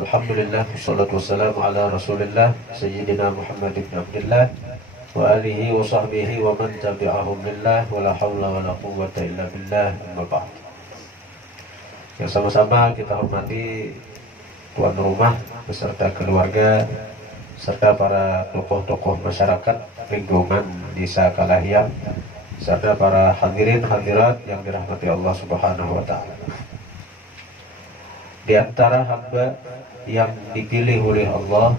Alhamdulillah, wassalatu wassalamu ala rasulillah Sayyidina Muhammad ibn Abdullah wa alihi wa sahbihi wa man tabi'ahum lillah wa la hawla wa la quwwata illa billah, amma ba'd. Yang sama-sama kita hormati tuan rumah beserta keluarga serta para tokoh-tokoh masyarakat lingkungan Desa Kalahian serta para hadirin hadirat yang dirahmati Allah Subhanahu wa taala. Di antara hamba yang dipilih oleh Allah,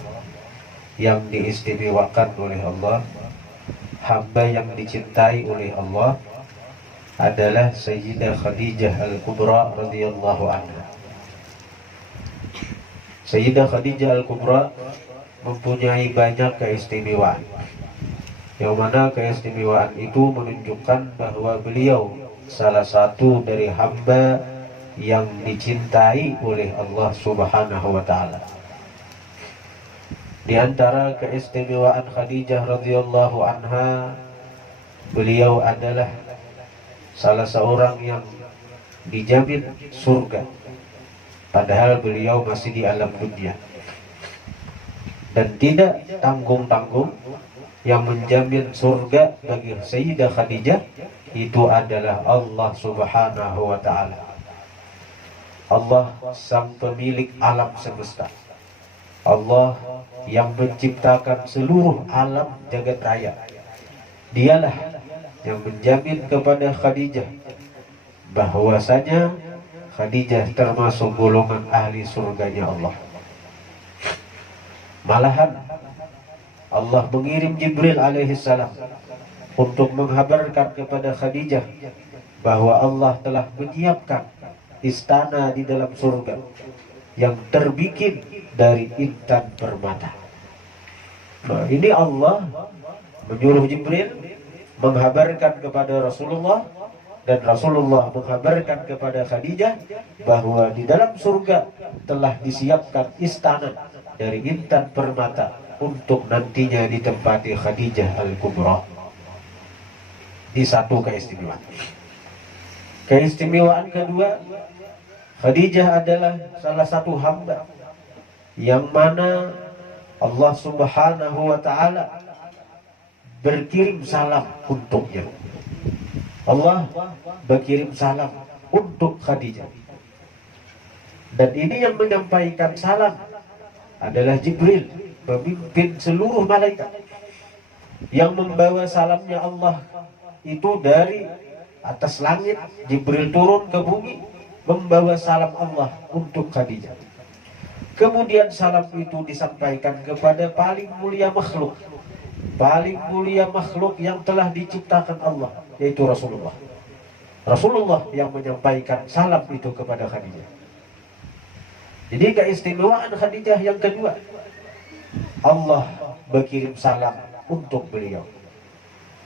yang diistimewakan oleh Allah, hamba yang dicintai oleh Allah adalah Sayyidah Khadijah Al-Kubra radhiyallahu anha. Sayyidah Khadijah Al-Kubra mempunyai banyak keistimewaan, yang mana keistimewaan itu menunjukkan bahwa beliau salah satu dari hamba yang dicintai oleh Allah Subhanahu wa taala. Di antara keistimewaan Khadijah radhiyallahu anha, beliau adalah salah seorang yang dijamin surga padahal beliau masih di alam dunia. Dan tidak tanggung-tanggung, yang menjamin surga bagi Sayyidah Khadijah itu adalah Allah Subhanahu wa taala. Allah sang pemilik alam semesta, Allah yang menciptakan seluruh alam jagat raya. Dialah yang menjamin kepada Khadijah bahwasanya Khadijah termasuk golongan ahli surganya Allah. Malahan Allah mengirim Jibril alaihissalam untuk menghabarkan kepada Khadijah bahwa Allah telah menyiapkan istana di dalam surga yang terbikin dari intan permata. Nah, ini Allah menyuruh Jibril menghabarkan kepada Rasulullah, dan Rasulullah menghabarkan kepada Khadijah bahwa di dalam surga telah disiapkan istana dari intan permata untuk nantinya ditempati Khadijah Al-Kubra. Di satu keistimewaan. Keistimewaan kedua, Khadijah adalah salah satu hamba yang mana Allah Subhanahu wa taala berkirim salam untuknya. Allah berkirim salam untuk Khadijah. Dan ini yang menyampaikan salam adalah Jibril, pemimpin seluruh malaikat. Yang membawa salamnya Allah itu dari atas langit, Jibril turun ke bumi membawa salam Allah untuk Khadijah. Kemudian salam itu disampaikan kepada paling mulia makhluk, paling mulia makhluk yang telah diciptakan Allah, yaitu Rasulullah. Rasulullah yang menyampaikan salam itu kepada Khadijah. Jadi keistimewaan Khadijah yang kedua, Allah berkirim salam untuk beliau.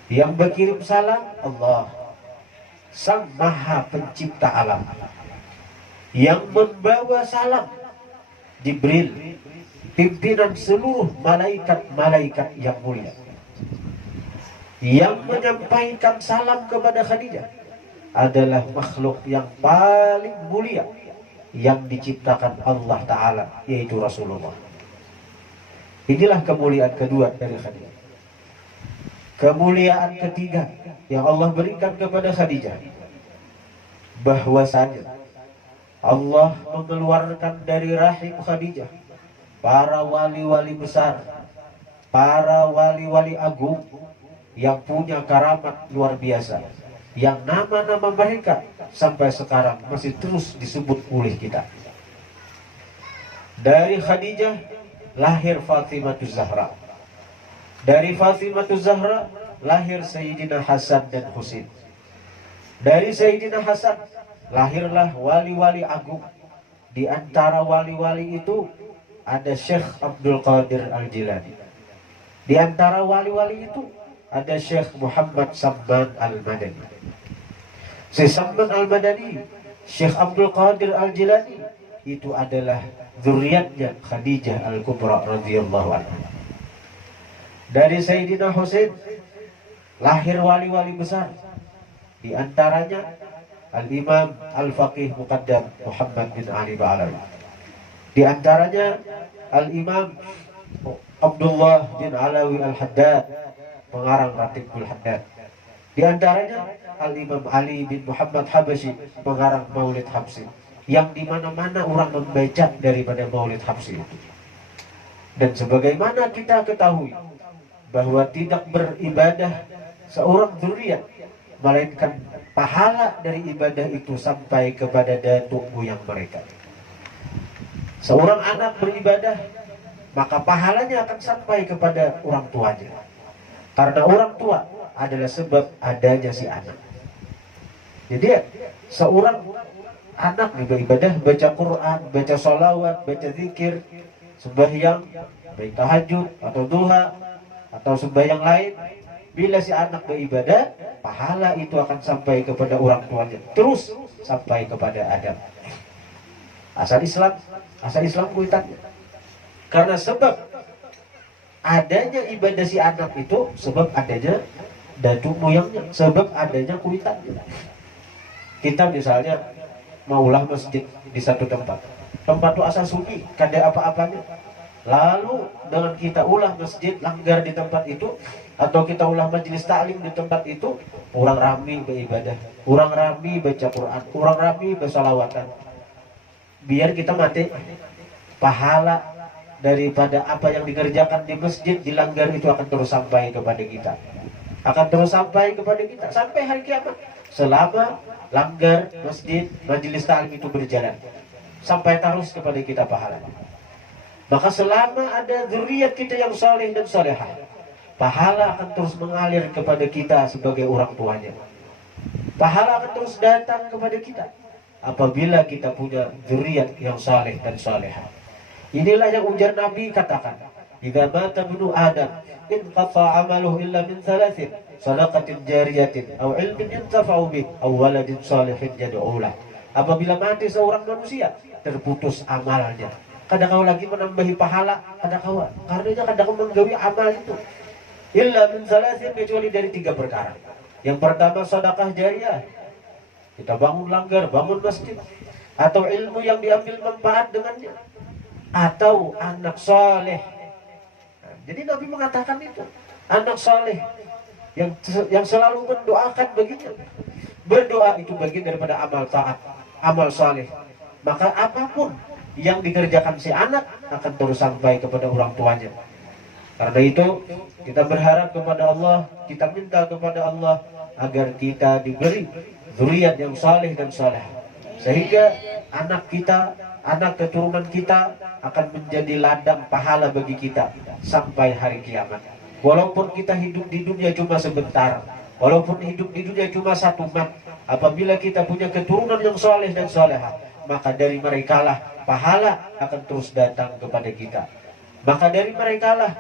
Yang berkirim salam Allah, Sang Maha Pencipta alam. Yang membawa salam Jibril, pimpinan seluruh malaikat-malaikat yang mulia. Yang menyampaikan salam kepada Khadijah adalah makhluk yang paling mulia yang diciptakan Allah Ta'ala, yaitu Rasulullah. Inilah kemuliaan kedua dari Khadijah. Kemuliaan ketiga yang Allah berikan kepada Khadijah, bahwasanya Allah mengeluarkan dari rahim Khadijah para wali-wali besar, para wali-wali agung yang punya karamat luar biasa, yang nama-nama mereka sampai sekarang masih terus disebut oleh kita. Dari Khadijah lahir Fatimah Zahra. Dari Fatimah Zahra lahir Sayyidina Hasan dan Husain. Dari Sayyidina Hasan lahirlah wali-wali agung. Di antara wali-wali itu ada Syekh Abdul Qadir Al-Jilani. Di antara wali-wali itu ada Syekh Muhammad Samman Al-Madani. Syekh Samman Al-Madani, Syekh Abdul Qadir Al-Jilani itu adalah zuriatnya Khadijah Al-Kubra radhiyallahu anha. Dari Sayyidina Husain lahir wali-wali besar. Di antaranya Al-Imam Al-Faqih Muqaddam Muhammad bin Ali Ba'alawi. Di antaranya Al-Imam Abdullah bin Alawi Al-Haddad, pengarang Ratibul Haddad. Di antaranya Al-Imam Ali bin Muhammad Habsyi, pengarang Maulid Habsyi, yang dimana-mana orang membaca daripada Maulid Habsyi itu. Dan sebagaimana kita ketahui bahwa tidak beribadah seorang dzurriyyah, melainkan pahala dari ibadah itu sampai kepada datuk buyang mereka. Seorang anak beribadah, maka pahalanya akan sampai kepada orang tuanya. Karena orang tua adalah sebab adanya si anak. Jadi seorang anak beribadah, baca Quran, baca sholawat, baca zikir, sembahyang, baik tahajud atau duha atau sembahyang lain, bila si anak beribadah, pahala itu akan sampai kepada orang tuanya, terus sampai kepada Adam. Asal Islam kuitannya. Karena sebab adanya ibadah si anak itu, sebab adanya datuk moyangnya, sebab adanya kuitannya. Kita misalnya mau ulah masjid di satu tempat itu asal sunyi, kada apa-apanya. Lalu dengan kita ulah masjid langgar di tempat itu, atau kita ulah majelis taklim di tempat itu, orang rami beribadah, orang rami baca Quran, orang rami bersalawatan. Biar kita mati, pahala daripada apa yang dikerjakan di masjid dilanggar itu akan terus sampai kepada kita, akan terus sampai kepada kita sampai hari kiamat. Selama langgar masjid, majelis taklim itu berjalan, sampai terus kepada kita pahala. Maka selama ada dzurriyyah kita yang saleh dan salehah, pahala akan terus mengalir kepada kita sebagai orang tuanya. Pahala akan terus datang kepada kita apabila kita punya dzurriyyah yang saleh dan salehah. Inilah yang ujar Nabi katakan, "Idza mata ibnu Adam, inqata 'amaluhu illa min thalathin, shadaqatin jariyatin, aw 'ilmin yantafa'u bih, aw waladin shalihin yad'u lah." Apabila mati seorang manusia, terputus amalnya. Kadang kau lagi menambahi pahala, kadang kau karenanya kadang kau menggawi amal itu. Illa min thalathin, kecuali dari 3 perkara. Yang pertama sedekah jariyah. Kita bangun langgar, bangun masjid, atau ilmu yang diambil manfaat dengannya, atau anak soleh. Nah, jadi Nabi mengatakan itu, anak soleh yang selalu mendoakan baginya. Berdoa itu bagian daripada amal taat, amal soleh. Maka apapun yang dikerjakan si anak akan terus sampai kepada orang tuanya. Karena itu kita berharap kepada Allah, kita minta kepada Allah agar kita diberi dzurriyyah yang saleh dan saleh, sehingga anak kita, anak keturunan kita akan menjadi ladang pahala bagi kita sampai hari kiamat. Walaupun kita hidup di dunia cuma sebentar, walaupun hidup di dunia cuma 1 mat, apabila kita punya keturunan yang saleh dan salehah, maka dari merekalah pahala akan terus datang kepada kita. Maka dari merekalah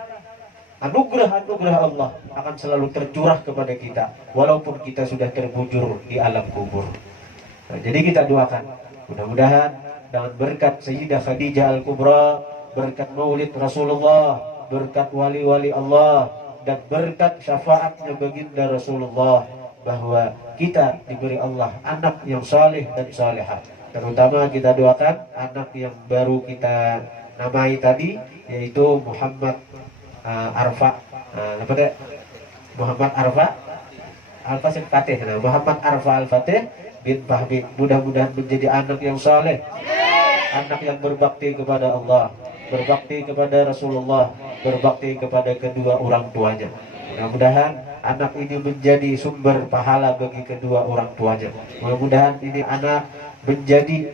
anugerah-anugerah Allah akan selalu tercurah kepada kita, walaupun kita sudah terbujur di alam kubur. Nah, jadi kita doakan, mudah-mudahan dengan berkat Sayyidah Khadijah Al-Kubra, berkat Maulid Rasulullah, berkat wali-wali Allah, dan berkat syafaatnya baginda Rasulullah, bahwa kita diberi Allah anak yang saleh dan salehah. Terutama kita doakan anak yang baru kita namai tadi, yaitu Muhammad Arfa, Muhammad Arfa Al-Fatih, Muhammad Arfa Al-Fatih bin Fahmi. Mudah-mudahan menjadi anak yang saleh, anak yang berbakti kepada Allah, berbakti kepada Rasulullah, berbakti kepada kedua orang tuanya. Mudah-mudahan anak ini menjadi sumber pahala bagi kedua orang tuanya. Mudah-mudahan ini anak menjadi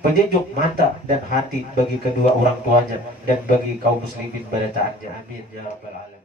penyejuk mata dan hati bagi kedua orang tuanya dan bagi kaum muslimin pada taatnya. Amin ya rabbal alamin.